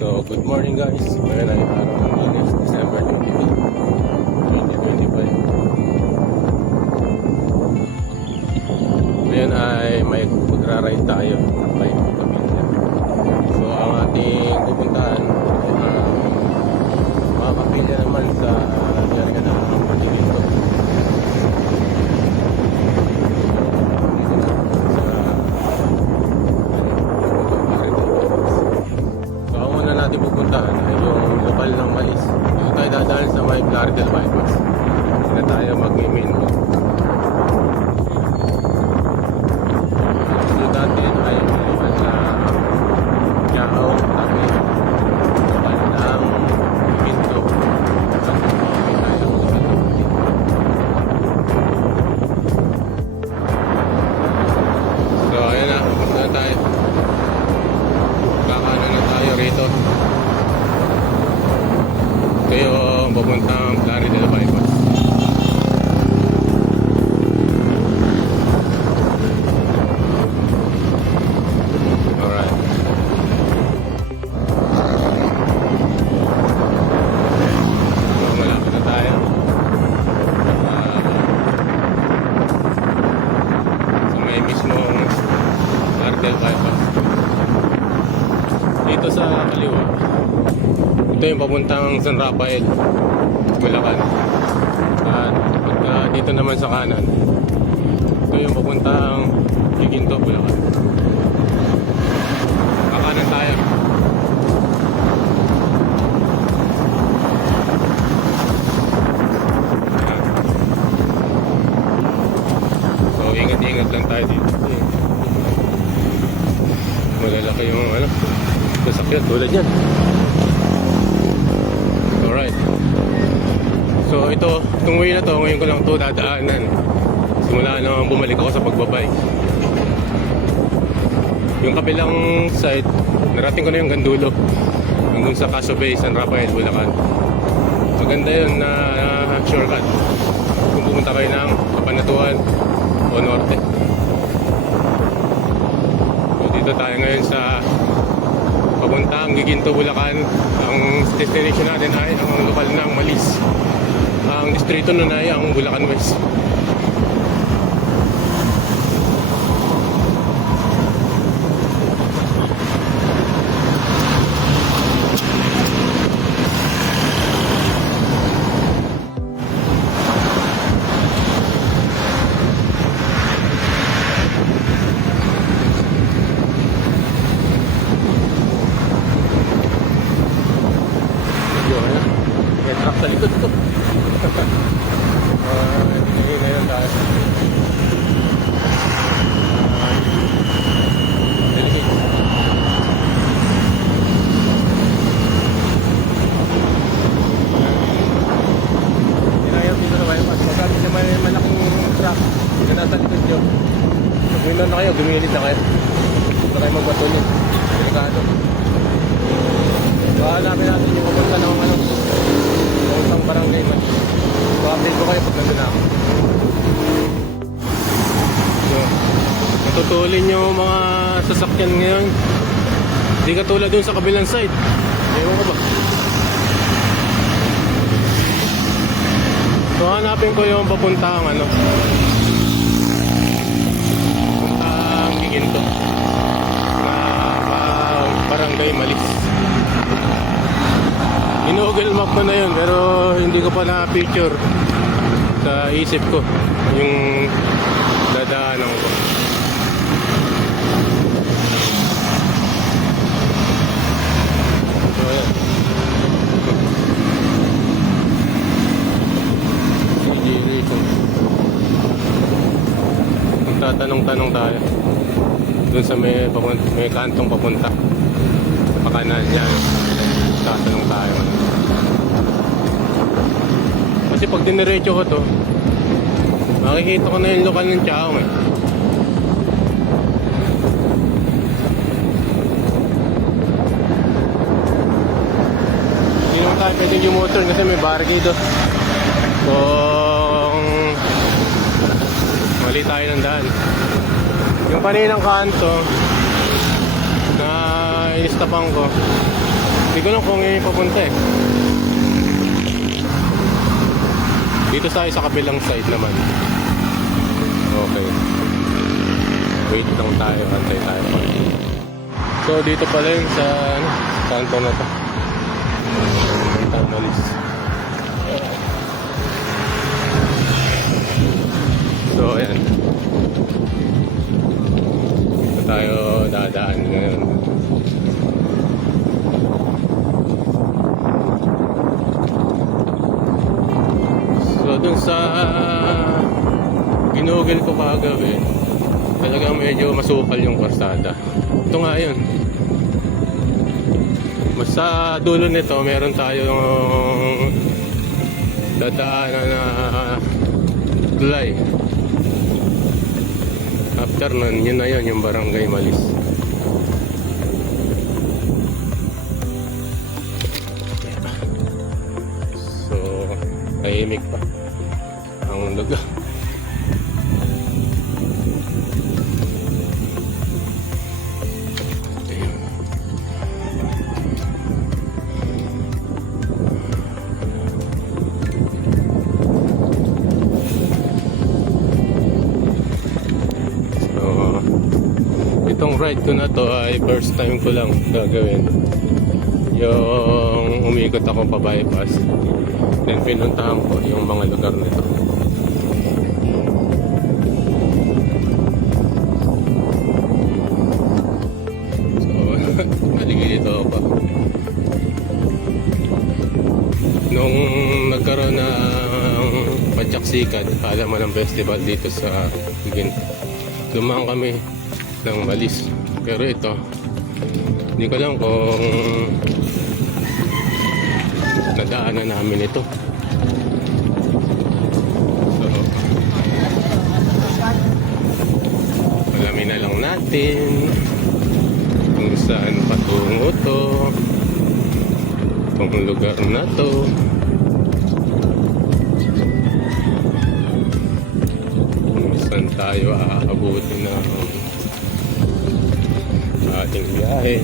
So, good morning guys. Ngayon ay araw ng Lunes, December 23, 2025. Ngayon ay may magra-ride tayo ng bike pamilya. So, ang ating pupuntahan ay mga kapilya naman sa Jarigan ng Pagdilito. Natin pupuntahan ay yung lokal ng mais. Dito tayo dadaan sa may Plaridel bypass. Hindi na tayo mag-main road. So dati ay lokal na Yao, Tabi, lokal ng Pinto. So ayun na, pupunta na tayo. Kakanan na tayo rito. Ito yung papuntang Plaridel bypass. Alright. So malapit na tayo. So may mismong Plaridel bypass. Dito sa kaliwa, ito yung papuntang San Rafael, Bulacan. At pagka dito naman sa kanan, ito yung papuntang Giginto, Bulacan. Kakanan tayo. So ingat-ingat lang tayo dito. Malalaki yung sasakyan tulad yan. Alright. So itong way na to, ngayon ko lang to dadaanan. Simula nang bumalik ako sa pagbabike. Yung kabilang side, narating ko na yung gandulo. Hanggang sa Caso Bay, San Rafael, Bulacan. Maganda yun na shortcut kung pumunta kayo ng Kabanatuan o Norte. So dito tayo ngayon sa papuntang Giginto, Bulacan. Ang destination natin ay ang lokal ng Malis. Ang distrito nun ay ang Bulacan West. May truck sa likod ko. Hindi ngayon tayo. Delicate. Hinayang dito na kayo. Pagkakit na may malaking truck na nasa likod nyo. Pag window na kayo, gumilid na kayo. Huwag na kayo magbatulin. Delikado. So hanapin natin yung papunta ng isang barangay man. So update ko kayo pag nandun na ako. So natutulin yung mga sasakyan ngayon. Hindi katulad dun sa kabilang side. Ewan ko ba. So hanapin ko yung papuntang papuntang Giginto na barangay Malis. In-Google map ko na yun pero hindi ko pa na-picture sa isip ko yung dadaanan ko. So ayan. Magtatanong-tanong tayo dun sa may kantong papunta sa pakanan yan. Tatanong tayo. Kasi pag diniretso ko to, makikita ko na yung lokal ng Chaong eh. Hindi naman tayo pwedeng yung-motor kasi may barricade. So mali tayo ng daan. Yung kaninang kanto na inistapan ko, Hindi ko lang kung ngayon papunta eh. Dito tayo sa kabilang side naman. Okay. Wait lang tayo, antay tayo pa. So dito pala yun sa kanto na to. Tunnels. So ayan. Dito tayo dadaan ngayon. So dun sa ginugol ko kagabi, talagang medyo masukal yung karsada. Ito nga yun. Mas sa dulo nito meron tayong dadaanan na tulay. After nun, yun na yun, yung Barangay Malis. So tahimik pa ang lugar. Itong ride ko na to ay first time ko lang gagawin. Yung umikot ako pa bypass. Then pinuntahan ko yung mga lugar nito. So, naligilito ako pa. Nung nagkaroon ng Patsaksikan, alam mo ng festival dito sa Higin, dumaan kami ng Malis. Pero ito, hindi ko lang kung nadaanan namin ito. So, alamin na lang natin kung saan patungo to, itong lugar na to. Kung saan tayo aabuti ng ating biyahe.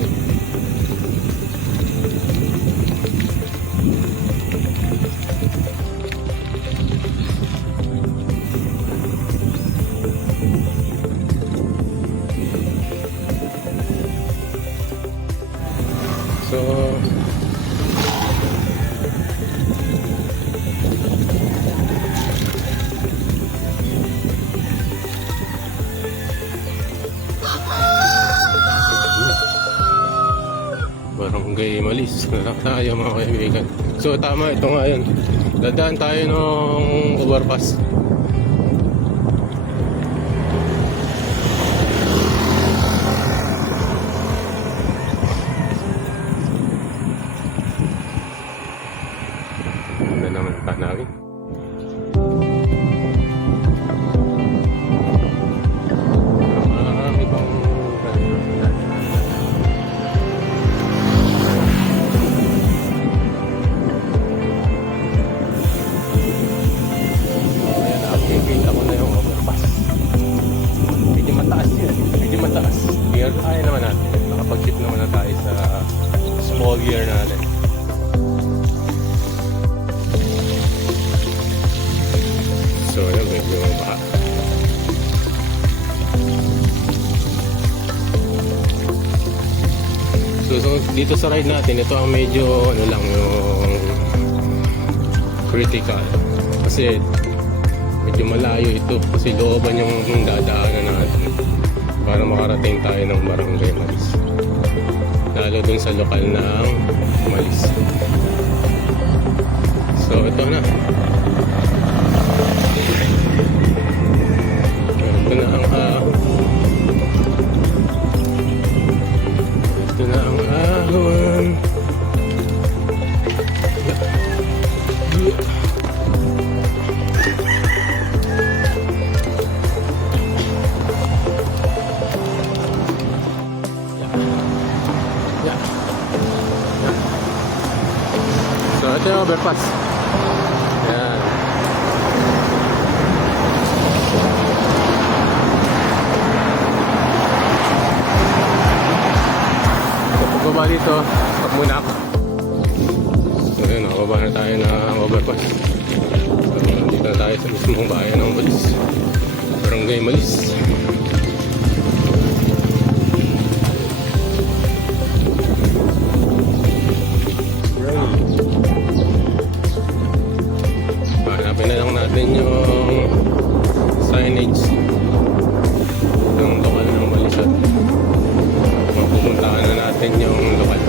So Barangay Malis na lang tayo mga kaibigan. So tama, ito nga yun. Dadaan tayo ng overpass. Ano naman tanawin? Kaya naman natin, nakapag-ship naman na tayo sa small gear natin. So yun, medyo baha. So dito sa ride natin, ito ang medyo ano lang yung critical. Kasi medyo malayo ito, kasi looban yung dadaanan natin para makarating tayo ng Barangay Malis, lalo dun sa lokal ng Malis. So ito na, ito na ang ito na ang ahon. So ito yung overpass. Yan. So pagbaba dito, stop muna ako. Ayun, nakababa na tayo ng overpass. So, nandito na tayo sa mismong bayan ng Malis. Barangay Malis. Hanapin na lang natin yung signage ng lokal ng Malisat. Mapupuntahan na natin yung lokal.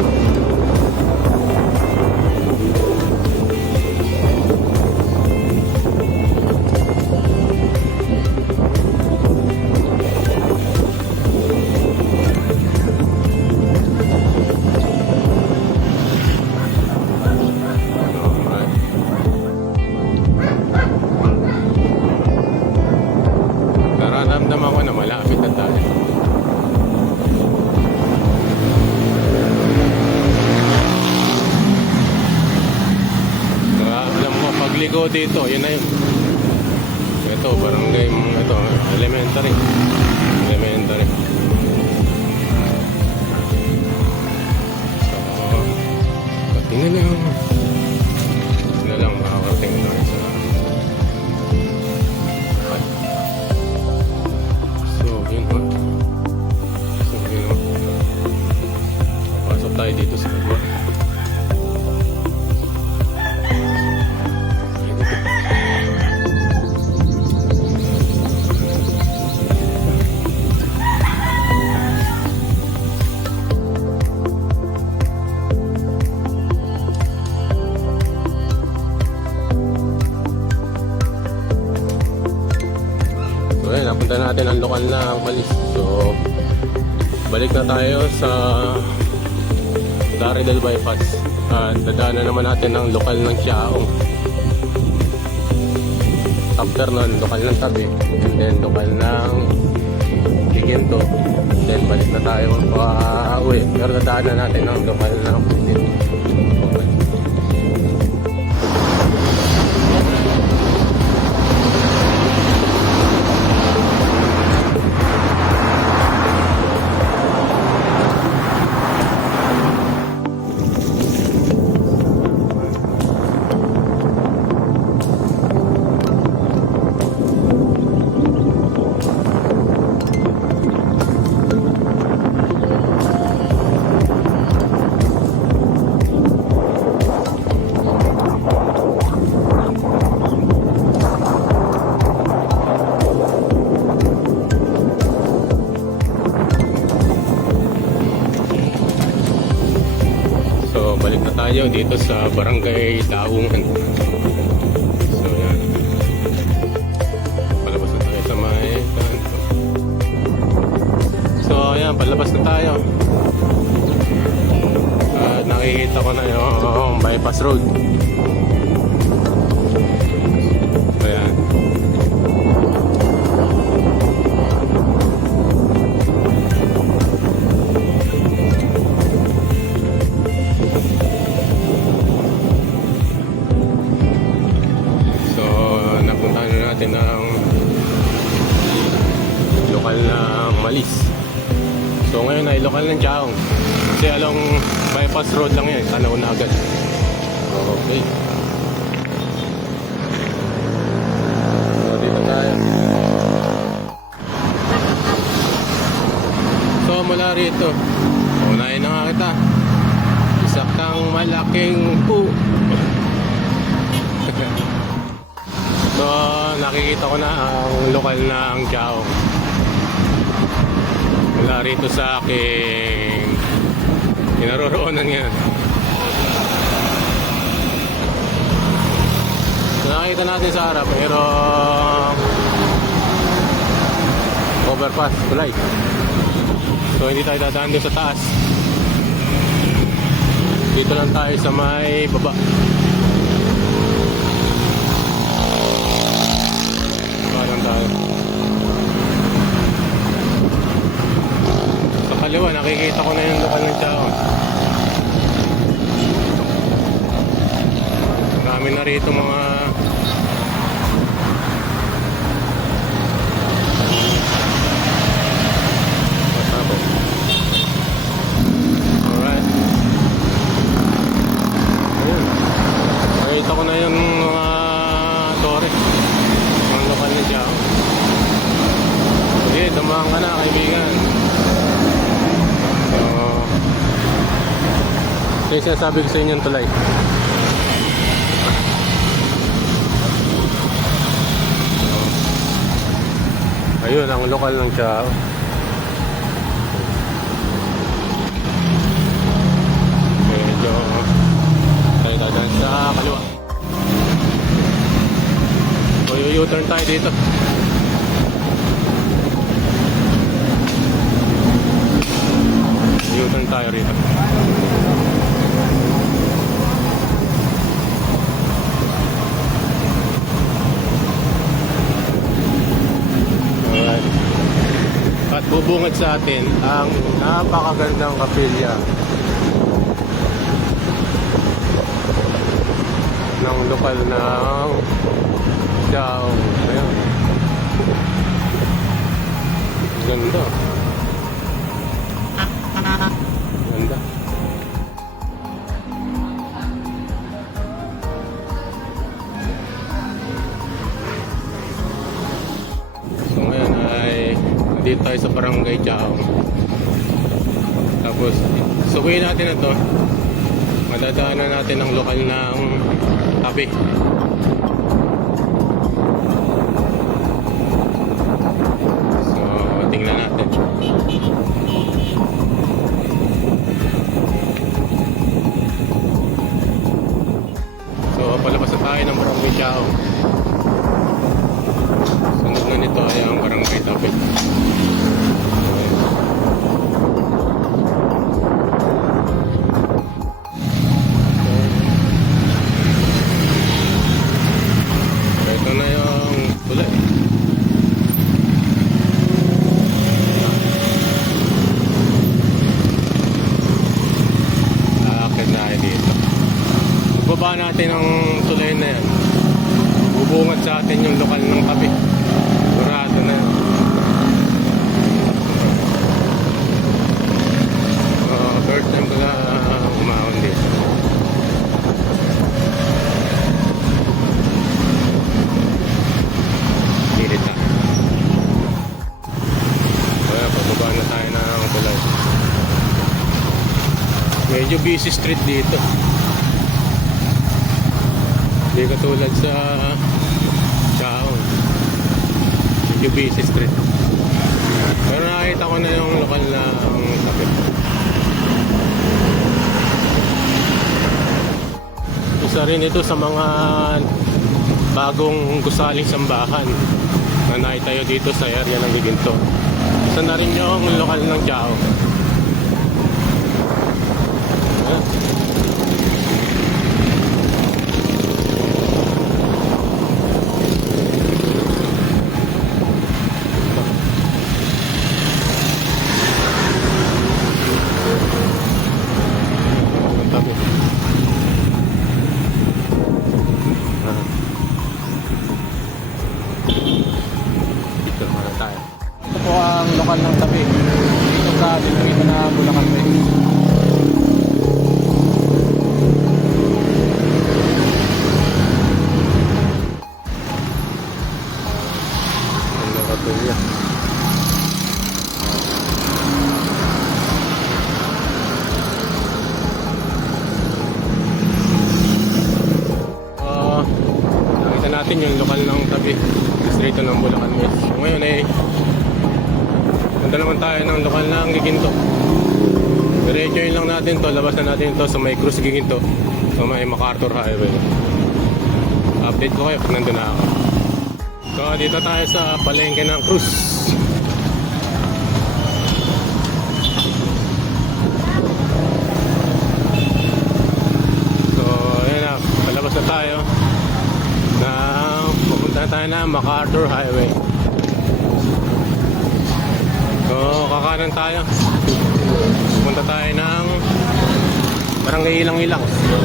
Nararamdaman ko na malapit na tayo. Alam mo, pagligo dito, yun na yun. Ito, barangay, ito, elementary. Elementary. So, pati na lang. Pati na lang makakarating tayo sa tayo dito sa kabila. So ayun, napunta natin ang lokal na Malis. So balik na tayo sa Daridel Bypass at dadaanan naman natin ang lokal ng Siaong. After nun, lokal ng Tabi, and then lokal ng Tiginto, then balik na tayo pa-uwi. Pero dadaanan natin ang lokal ng Pusit. Balik na tayo dito sa Barangay Daungan. So yan, palabas na tayo sa may kanto. So yan, palabas na tayo at nakikita ko na yung bypass road. Ayan. Natin ang lokal na Malis. So ngayon ay lokal ng Siaong. Kasi along bypass road lang yan, tanaw na agad. Okay. So dito tayo. So mula rito, unahin na nga kita. Isa kang malaking po. So, nakikita ko na ang lokal na ang Siaong. Mula rito sa aking kinaroroonan ngayon. So, nakikita natin sa harap, pero overpass, tulay. So, hindi tayo dadaan doon sa taas. Dito lang tayo sa may baba. Sa kaliwa, nakikita ko na yung lokal ng Siaong. Marami na rito mga alright. Ayun. Ito yung sinasabi ko sa inyo yung tulay. Ayun, ang lokal ng Chao. Medyo tayo dadaan sa kaliwa. So, U-turn tayo dito. U-turn tayo rito. Alright. At bubungad sa atin ang napakagandang kapilya ng lokal ng Chao. Ayan. Ganda. Ganda. So ngayon ay dito tayo sa Barangay Chao. Tapos subuhin natin na to. Madadaanan natin ang lokal ng tabi. So tingnan natin. So palabas na tayo ng Barangay Chao. Sunod na nito ay ang Barangay Tabi. Ito na yung tulay. Aakit na tayo dito. Magbaba natin ang tulay na yan. Bubungad sa atin yung lokal ng tabi. Sigurado na yan. First time ko na umahon dito. Hilit na. Kaya pababa na tayo ng tulay. Medyo busy street dito. Hindi katulad sa Chao. Medyo busy street. Pero nakita ko na yung lokal na tabi. Isa rin ito sa mga bagong gusaling sambahan na naitayo dito sa area ng Giginto. Isa na rin yung lokal ng Chao. Ayan. Tabi. Dito muna tayo. Ito po ang lokal ng tabi. Dito sa dito na Bulacan West. Ang nakatulya. Nakita natin yung lokal ng tabi. Distrito ng Bulacan West. So ngayon ay punta naman tayo ng lokal ng Giginto. Diretso lang natin to. Labas na natin to sa may Cruz Giginto. So may MacArthur Highway. Update ko kayo pag nandun na ako. So dito tayo sa palengke ng Cruz. So ayan na. Palabas na tayo. Pupunta tayo na MacArthur Highway. So kakanan tayo. Pupunta tayo ng Barangay Ilang-Ilang. So,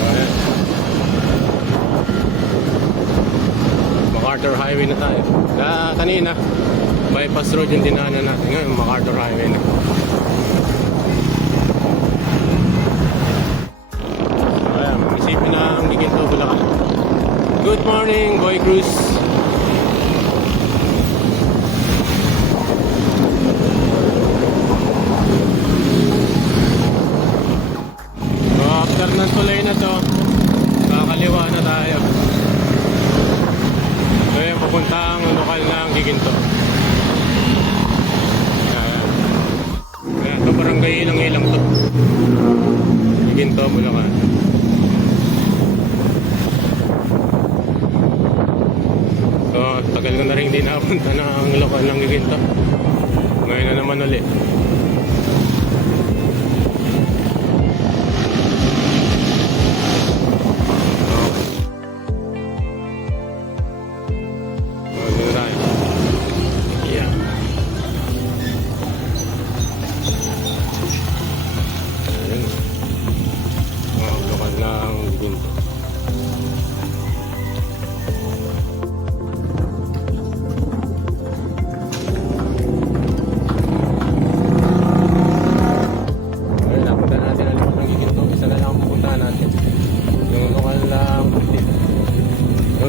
ayan. MacArthur Highway na tayo. Kanina bypass road yung dinaanan natin. Ngayon MacArthur Highway na. Isipin na ang Giginto, Bulacan. Good morning, Boy Cruz. na tayo. So yan, papuntang lokal ng Giginto. Ito barangay ilang-ilang to. Giginto, Bulacan. So, tagal ko na rin din napunta ng lokal ng Giginto. Ngayon na naman ulit.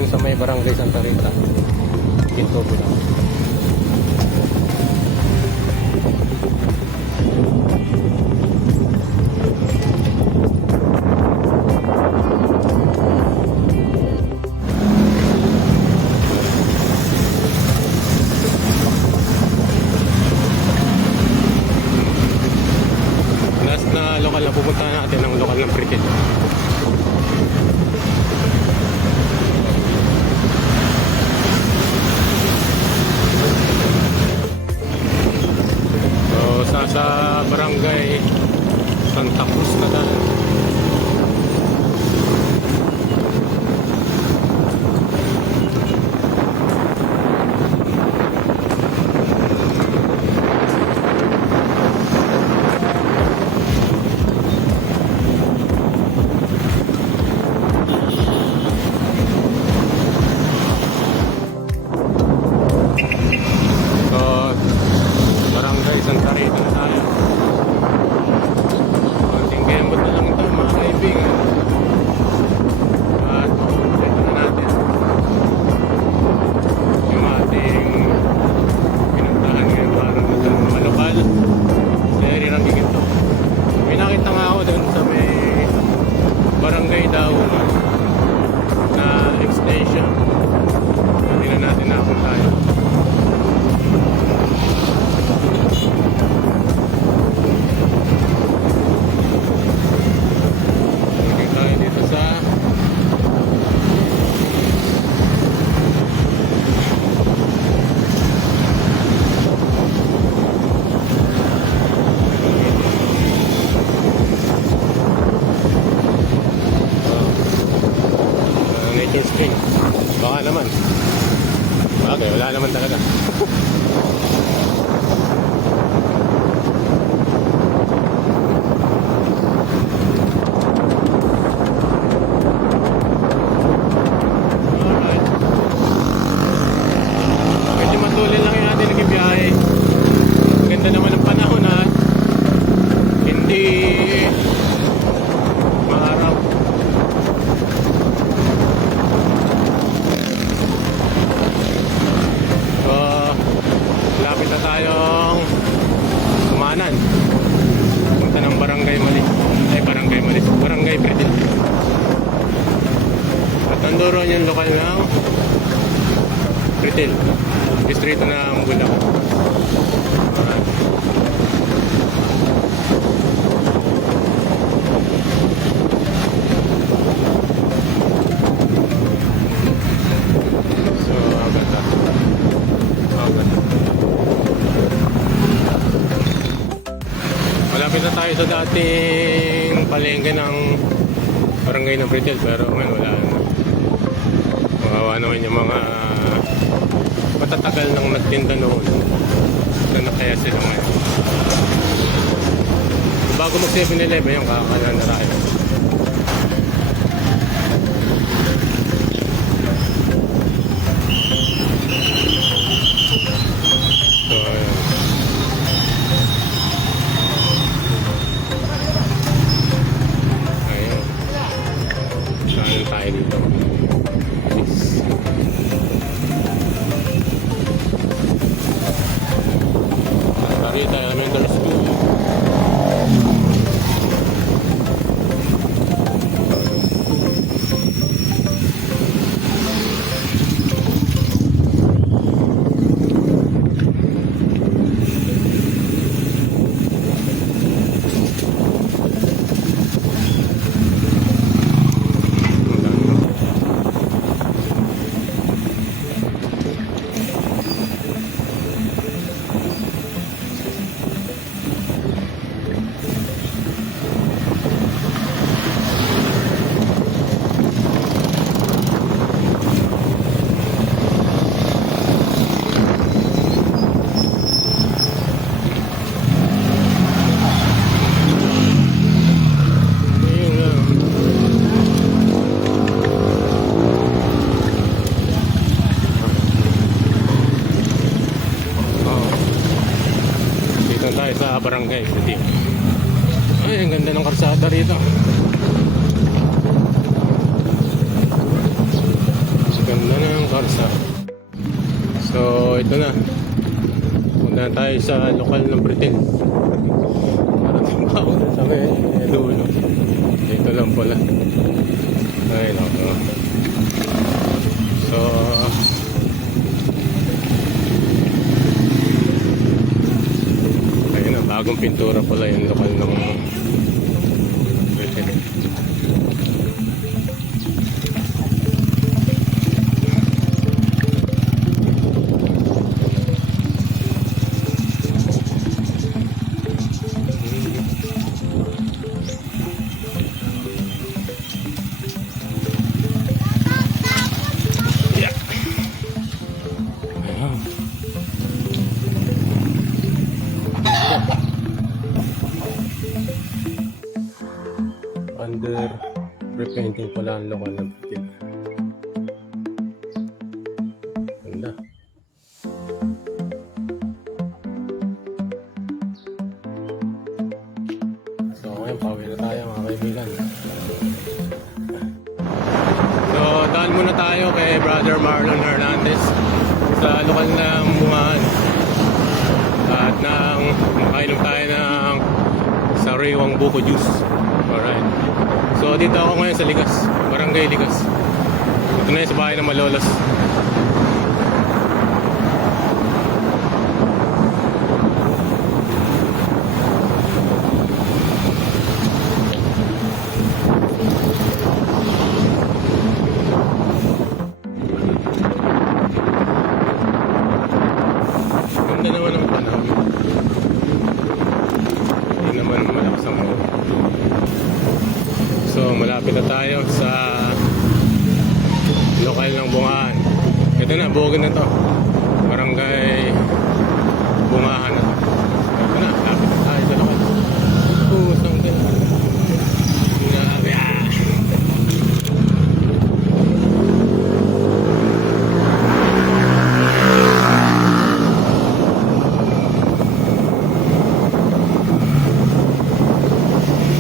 Sa may barangay Santa Rita, Ginto, Bulacan. Last na lokal na pupunta natin ang lokal ng Pritil. Sa barangay Santa Cruz na tayo. Barangay Santa Rita na tayo. Konting kembot na lang ito mga kaibigan. At ito na natin yung ating pinuntahan ngayon para malokal sa area ng Giginto. May nakita nga ako doon sa may barangay Dauna na extension. Tingnan natin na kung tayo. Spring. Baka naman. Okay, wala naman talaga. Alright. Medyo matulin lang yung ating nagbibiyahe. Ganda naman ng panahon ha. Hindi maaraw. Lapit na tayong Kumanan. Punta ng Barangay Malis. Ay, Barangay Malis. Barangay Pritil. At nandoon yung lokal ng Pritil. Distrito ng Bulacan. So, agad na. Agad. Malapit na tayo sa dating palengke ng barangay ng Pritil, pero ngayon wala na. Mawawa naman yung mga matatagal nang nagtinda noon na kaya sila ngayon. Bago mag 7-Eleven yung kakakanan na tayo. So, ayan. Saan tayo dito? Santa Rita Elementary School. ang ganda ng karsada rito. Ganda na ng karsada. So, ito na. Punta na tayo sa lokal ng Britain. Para tumawag na sa may dulo. Dito lang pala. Ay, naku. So, ayun na, bagong pintura pala yung lokal ng Britain. Under repainting pala ang lokal ng Britain. Ganda. So ngayon, pauwi na tayo mga kaibigan. So daan muna tayo kay Brother Marlon Hernandez sa lokal ng Bungahan. At nang makainom tayo ng sariwang buko juice. Alright. So dito ako ngayon sa Ligas, Barangay Ligas. Ito na yung sa bahay ng Malolos. Ganda naman ang panahon. Hindi naman malakas ang ulan. So malapit na tayo sa lokal ng Bungahan. Ito na, buogin na to. Barangay Bungahan na to. Ito na, lapit na tayo sa lokal. Pusang din. Grabe ah.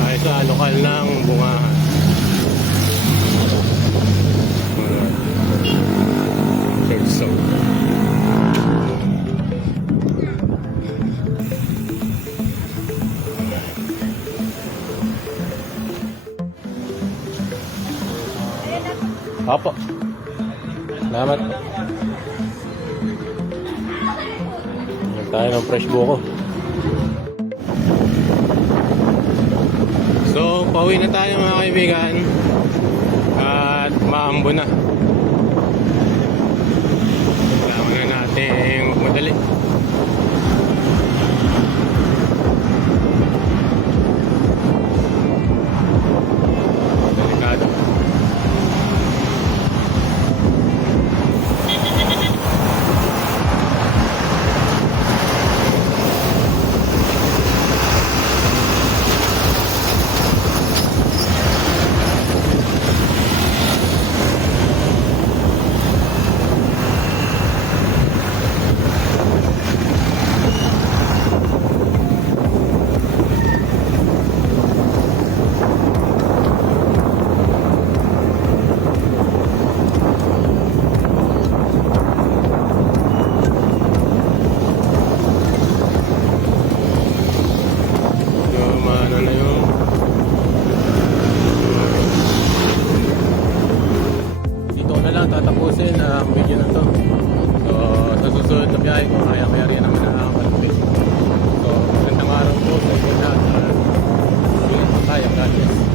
Tayo sa lokal ng Bungahan. So Apo. Salamat. Yan tayo ng fresh buko. So, pauwi na tayo mga kaibigan. At maambo na. Kailangan na natin magmadali. Delikado. Tatapusin ang video na to. So sa susunod na biyahe ko, kaya rin naman nakakapalapit. So magandang araw po sa inyo lahat. Ingat po tayo. God bless.